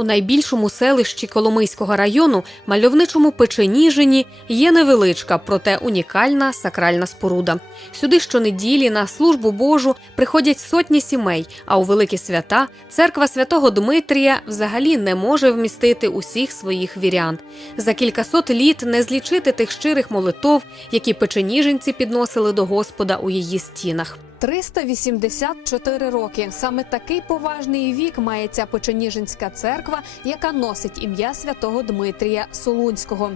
У найбільшому селищі Коломийського району, мальовничому Печеніжині, є невеличка, проте унікальна сакральна споруда. Сюди щонеділі на службу Божу приходять сотні сімей. А у великі свята церква святого Дмитрія взагалі не може вмістити усіх своїх вірян. За кількасот літ не злічити тих щирих молитов, які печеніженці підносили до Господа у її стінах. 384 роки. Саме такий поважний вік має ця печеніжинська церква, яка носить ім'я святого Дмитрія Солунського.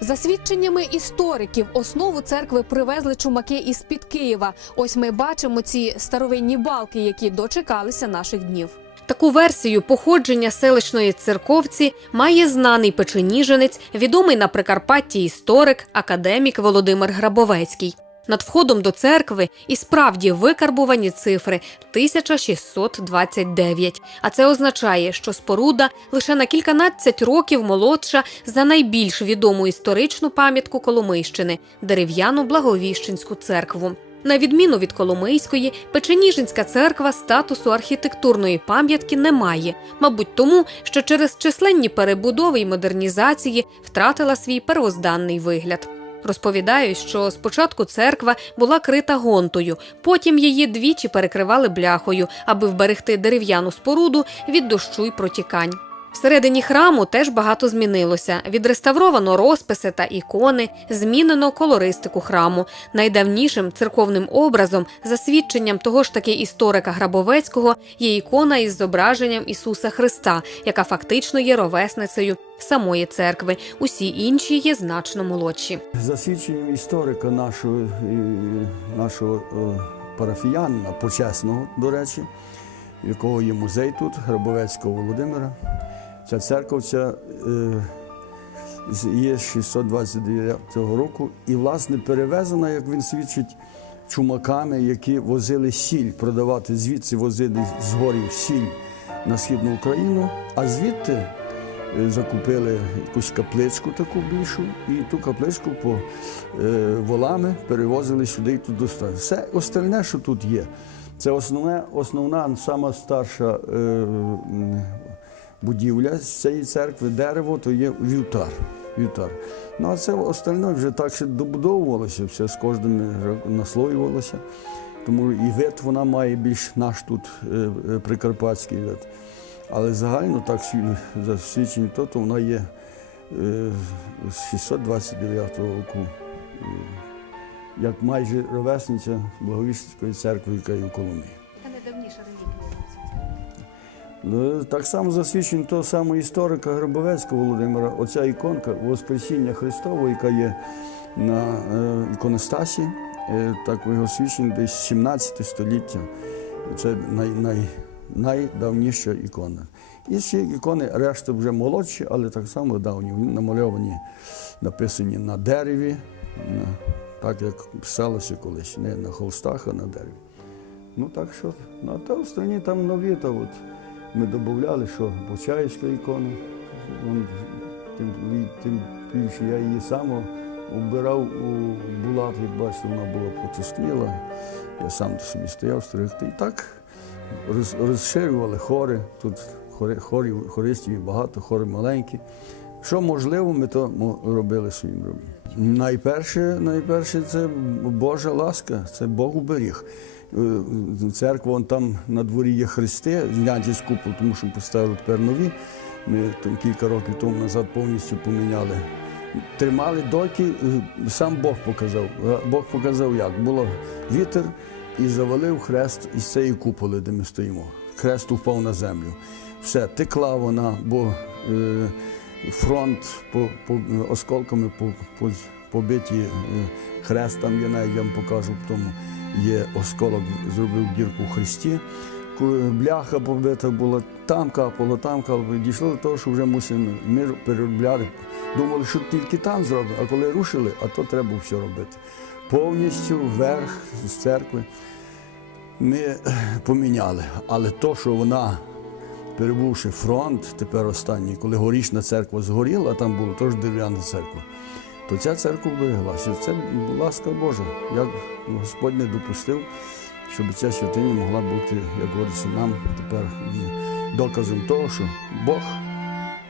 За свідченнями істориків, основу церкви привезли чумаки із під Києва. Ось ми бачимо ці старовинні балки, які дочекалися наших днів. Таку версію походження селищної церковці має знаний печеніженець, відомий на Прикарпатті історик, академік Володимир Грабовецький. Над входом до церкви і справді викарбувані цифри 1629. А це означає, що споруда лише на кільканадцять років молодша за найбільш відому історичну пам'ятку Коломийщини дерев'яну Благовіщенську церкву. На відміну від Коломийської, Печеніжинська церква статусу архітектурної пам'ятки не має, мабуть, тому що через численні перебудови й модернізації втратила свій первозданний вигляд. Розповідають, що спочатку церква була крита гонтою, потім її двічі перекривали бляхою, аби вберегти дерев'яну споруду від дощу й протікань. Всередині храму теж багато змінилося. Відреставровано розписи та ікони, змінено колористику храму. Найдавнішим церковним образом, за свідченням того ж таки історика Грабовецького, є ікона із зображенням Ісуса Христа, яка фактично є ровесницею самої церкви. Усі інші є значно молодші. За свідченням історика нашого е, нашого е, парафіянина, почесного, до речі, якого є музей тут, Грабовецького Володимира. Ця церковця е, є 629 року і, власне, перевезена, як він свідчить, чумаками, які возили сіль, продавати звідси возили з горів сіль на східну Україну, а звідти. Е, закупили якусь капличку таку більшу, і ту капличку по е, волами перевозили сюди і тут доставили. Все остальне, що тут є, це основне, основна найстарша. е, будівля з цієї церкви, дерево, то є вівтар. вівтар. Ну а це остальне вже так ще добудовувалося, все з кожним наслоювалося. Тому і вид вона має більш наш тут е, е, прикарпатський вид. Але загально так засвідчені, то, то вона є е, з 629 року, як майже ровесниця Благовіщенської церкви, яка є в Коломиї. Та найдавніша релігія. Ну, так само засвідчень того самого історика Грабовецького Володимира, оця іконка Воскресіння Христового, яка є на е, іконостасі, е, так його свідчення, десь 17 століття. Це най, най, найдавніша ікона. І ці ікони, решта вже молодші, але так само давні. Вони намальовані, написані на дереві, так як писалося колись, не на холстах, а на дереві. Ну так що, на ну, та в страні там нові та от. Ми додавали, що Почаївська ікона, тим тим більше я її сам обирав у Булат, як бачите, вона була потускніла. Я сам собі стояв стригти. І так роз, розширювали хори. Тут хори, хорів, хористів багато, хори маленькі. Що можливо, ми то робили своїм робом. Найперше, найперше це Божа ласка, це Бог уберіг. Е, церква, вон там на дворі є хрести, зняті з купу, тому що поставили тепер нові. Ми там кілька років тому назад повністю поміняли. Тримали, доки е, сам Бог показав. Е, Бог показав, як було вітер і завалив хрест із цієї куполи, де ми стоїмо. Хрест упав на землю. Все, текла вона, бо е, фронт по, по осколками по, по побиті е, хрест, там я вам покажу, в тому є осколок, зробив дірку в хресті. Бляха побита була, там капало, там капало. Дійшло до того, що вже мусимо ми переробляли. Думали, що тільки там зробили, а коли рушили, а то треба все робити. Повністю вверх з церкви ми е, поміняли. Але то, що вона, перебувши фронт, тепер останній, коли горішна церква згоріла, там було теж дерев'яна церква то ця церква береглася. Це ласка Божа, як Господь не допустив, щоб ця святиня могла бути, як говориться, нам тепер доказом того, що Бог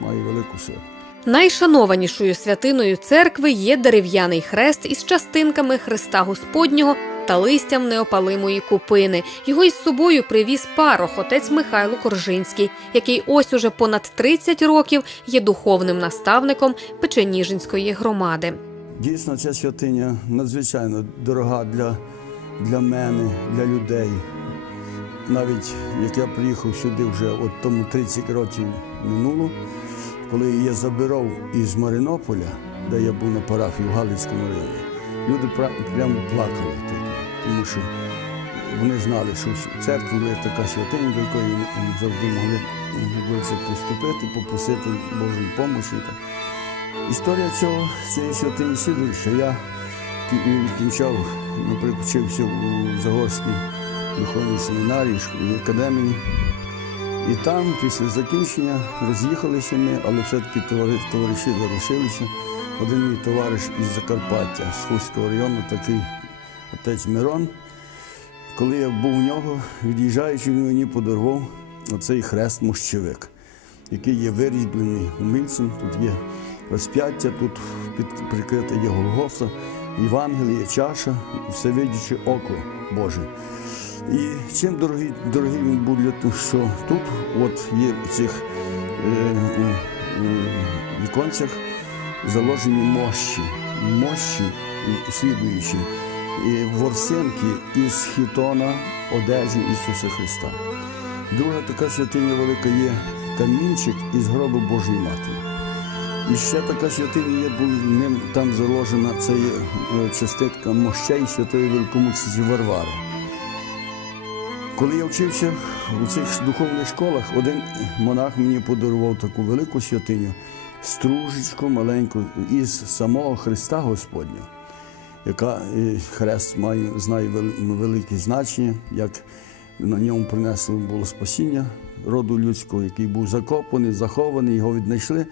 має велику силу. Найшанованішою святиною церкви є дерев'яний хрест із частинками Христа Господнього та листям неопалимої купини. Його із собою привіз парох отець Михайло Коржинський, який ось уже понад 30 років є духовним наставником Печеніжинської громади. Дійсно, ця святиня надзвичайно дорога для, для мене, для людей. Навіть як я приїхав сюди вже от тому 30 років минуло, коли я забирав із Маринополя, де я був на парафії в Галицькому районі, люди прямо плакали тому що вони знали, що в церкві є така святиня, до якої вони завжди могли приступити, попросити Божу помощі. Історія цього цієї святині слідує, що я кінчав, наприклад, вчився у Загорській духовній семінарії, академії. І там, після закінчення, роз'їхалися ми, але все-таки товариші залишилися. Один мій товариш із Закарпаття, з Хуського району, такий отець Мирон. Коли я був у нього, від'їжджаючи, він мені подарував оцей хрест мощовик, який є вирізблений умільцем. Тут є розп'яття, тут прикрита є Голгофа, Євангеліє, чаша, все видячи око Боже. І чим дорогий дорогий він був для того, що тут от є в цих е, е, віконцях заложені мощі, мощі слідуючі ворсинки із хітона одежі Ісуса Христа. Друга така святиня велика є камінчик із гробу Божої Матері. І ще така святиня є, був ним там заложена це є е, частитка мощей святої великомучиці Варвари. Коли я вчився у цих духовних школах, один монах мені подарував таку велику святиню, стружечку маленьку із самого Христа Господня яка е, хрест має знає велике значення, як на ньому принесло було спасіння роду людського, який був закопаний, захований, його віднайшли.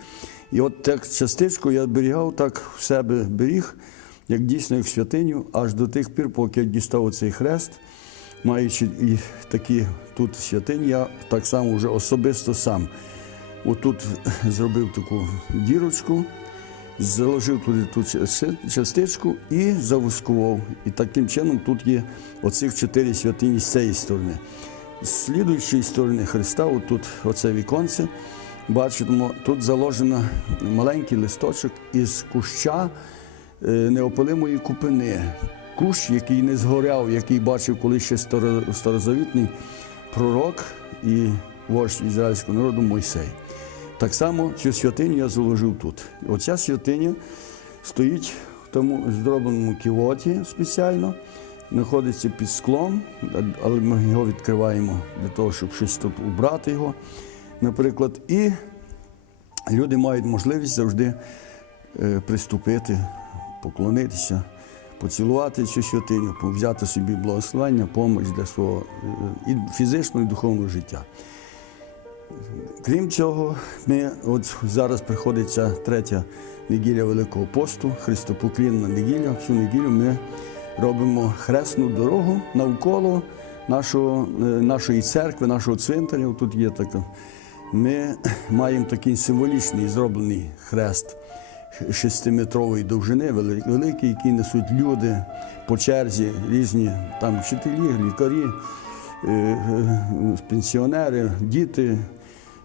І от так частичку я зберігав так в себе беріг, як дійсно як святиню, аж до тих пір, поки я дістав цей хрест, маючи і такі тут святині, я так само вже особисто сам отут зробив таку дірочку заложив туди ту частичку і завускував. І таким чином тут є оцих чотири святині з цієї сторони. З слідуючої сторони Христа, отут оце віконце, бачимо, тут заложено маленький листочок із куща е, неопалимої купини. Кущ, який не згоряв, який бачив колись ще старозавітний пророк і вождь ізраїльського народу Мойсей. Так само цю святиню я заложив тут. Оця святиня стоїть в тому зробленому ківоті спеціально, знаходиться під склом, але ми його відкриваємо для того, щоб щось тут убрати його, наприклад. І люди мають можливість завжди е, приступити, поклонитися, поцілувати цю святиню, взяти собі благословення, помощь для свого е, фізичного і духовного життя. Крім цього, ми от зараз приходиться третя неділя Великого посту, Христопоклінна неділя. Всю неділю ми робимо хресну дорогу навколо нашого, е, нашої церкви, нашого цвинтаря. Тут є така. Ми маємо такий символічний зроблений хрест шестиметрової довжини, великий, який несуть люди по черзі, різні там вчителі, лікарі. Е, е, пенсіонери, діти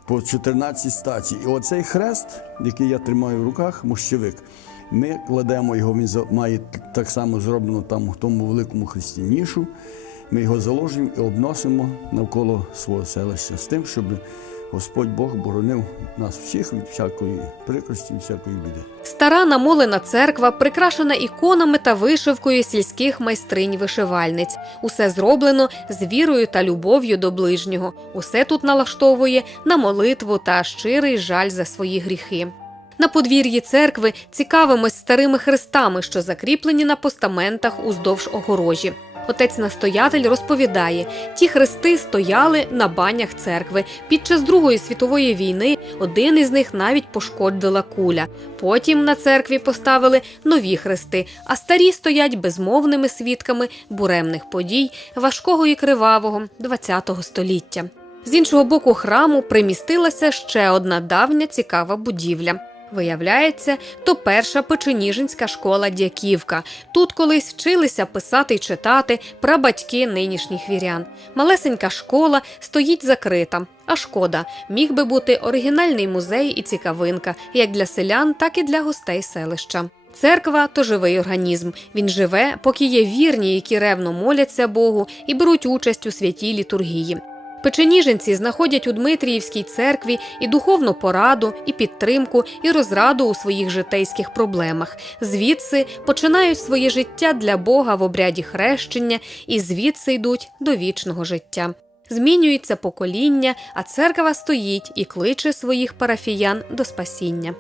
по 14 статі. І оцей хрест, який я тримаю в руках, мощевик. Ми кладемо його, він має так само зроблено там в тому великому хресті нішу. Ми його заложимо і обносимо навколо свого селища з тим, щоб Господь Бог боронив нас всіх від всякої прикрості, всякої біди. Стара намолена церква прикрашена іконами та вишивкою сільських майстринь-вишивальниць. Усе зроблено з вірою та любов'ю до ближнього. Усе тут налаштовує на молитву та щирий жаль за свої гріхи. На подвір'ї церкви цікавимось старими хрестами, що закріплені на постаментах уздовж огорожі. Отець настоятель розповідає, ті хрести стояли на банях церкви. Під час Другої світової війни один із них навіть пошкодила куля. Потім на церкві поставили нові хрести, а старі стоять безмовними свідками буремних подій, важкого і кривавого ХХ століття. З іншого боку храму примістилася ще одна давня цікава будівля. Виявляється, то перша печеніжинська школа Дяківка. Тут колись вчилися писати й читати прабатьки нинішніх вірян. Малесенька школа стоїть закрита. А шкода, міг би бути оригінальний музей і цікавинка, як для селян, так і для гостей селища. Церква то живий організм. Він живе, поки є вірні, які ревно моляться Богу і беруть участь у святій літургії. Печеніженці знаходять у Дмитріївській церкві і духовну пораду, і підтримку, і розраду у своїх житейських проблемах. Звідси починають своє життя для Бога в обряді хрещення, і звідси йдуть до вічного життя. Змінюється покоління, а церква стоїть і кличе своїх парафіян до спасіння.